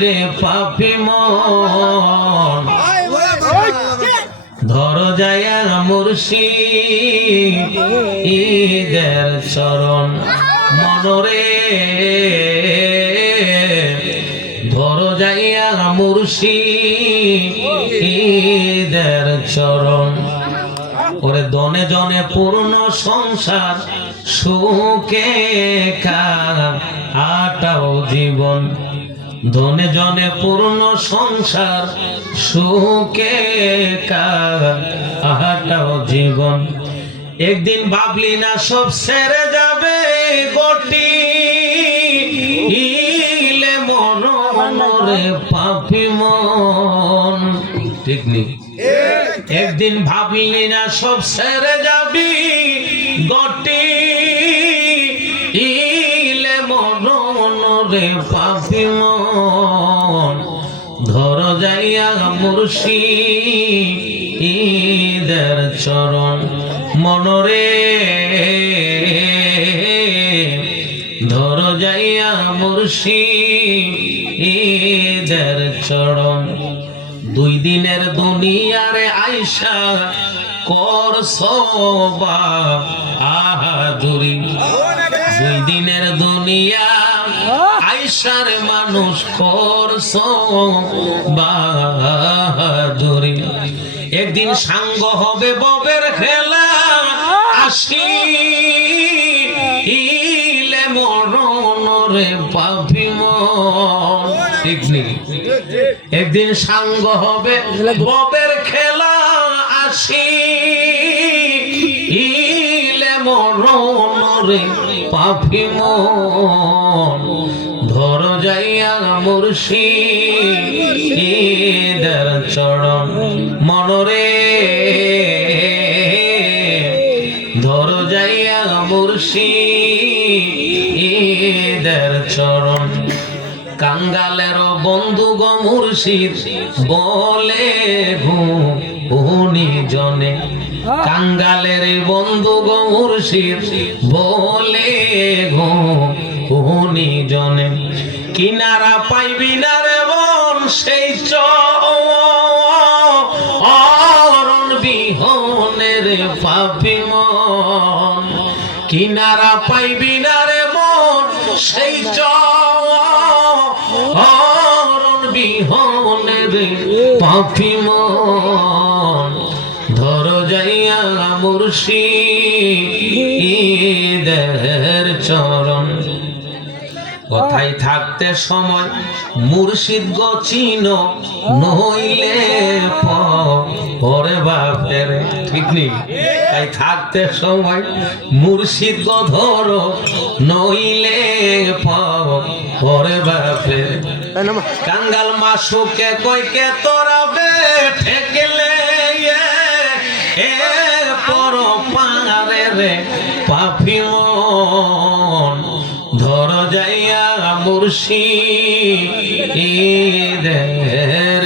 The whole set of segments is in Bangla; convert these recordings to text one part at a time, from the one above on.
রে পাপি মন। ধর যায়া মুর্শি ঈদের চরণ মনরে। ধর যায় মুর্শি ঈদের চরণ। ওরে দনে জনে পূর্ণ সংসার সুখে কার আটাও জীবন। ধনে জনে পূর্ণ সংসার, সুখে আটাও জীবন। একদিন ভাবলি না সব সেরে যাবে গটি ইলে মন মনরে পাপি মন। ঠিক একদিন ভাবলি না সব সেরে যাবি গটি ইলে মন রে পাপি মন। যাইয়া মুর্শি ঈদের চরণ মনরে ধর যাইয়া মুর্শি ঈদের চরণ। দুই দিনের দুনিয়ারে আইসা কর সবা আহাদুরি দুই দিনের দুনিয়া আইসার মানুষ কর বাহাদুরি। একদিন সাঙ্গ হবে ববের খেলা আসি ইলে মরণ রে পাপি একদিন সাঙ্গ হবে ববের খেলা আসি ইলে মরণ রে পাপি মন। ধর যাইয়া মুর্শি চরণ মনরে। ধর যাইয়া মুর্শি ঈদের চরণ। কাঙ্গালের বন্ধু গো মুর্শিদ, বলে ঘুনি জনে। কাঙ্গালের বন্ধু গো মুর্শিদ, বলে ঘুনি জনে, কিনারা পাইবি না রে বন সেই চরণ বিহনের পাপি মন। কিনারা পাইবি না রে মন, সেই চরণ বিহনের পাপি মন। ধর যাইয়া মুর্শি ঈদের চরণ কথাই থাকতে সময় মুর্শিদ গচিন নইলে পরে বাপের। ঠিক নেই তাই থাকতে সময় মুর্শিদ ধরো নইলে পরে বাপের। কাঙ্গাল মাসুকে কইকে তোরা বে ঠেকলে এ পর পারে রে পাপি মুর্শি ঈদের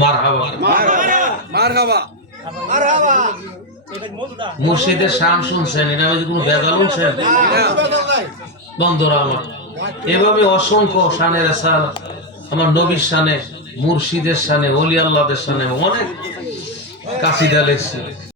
মারহাবা। মুর্শিদের শান শুনছেন এটা কোনো বেজাল শুনছেন? বন্ধুরা আমার এভাবে অসংখ্য শানের সাল আমার নবীর শানে মুর্শিদের শানে অলি আল্লাহদের শানে অনেক কাসিদা লেখছে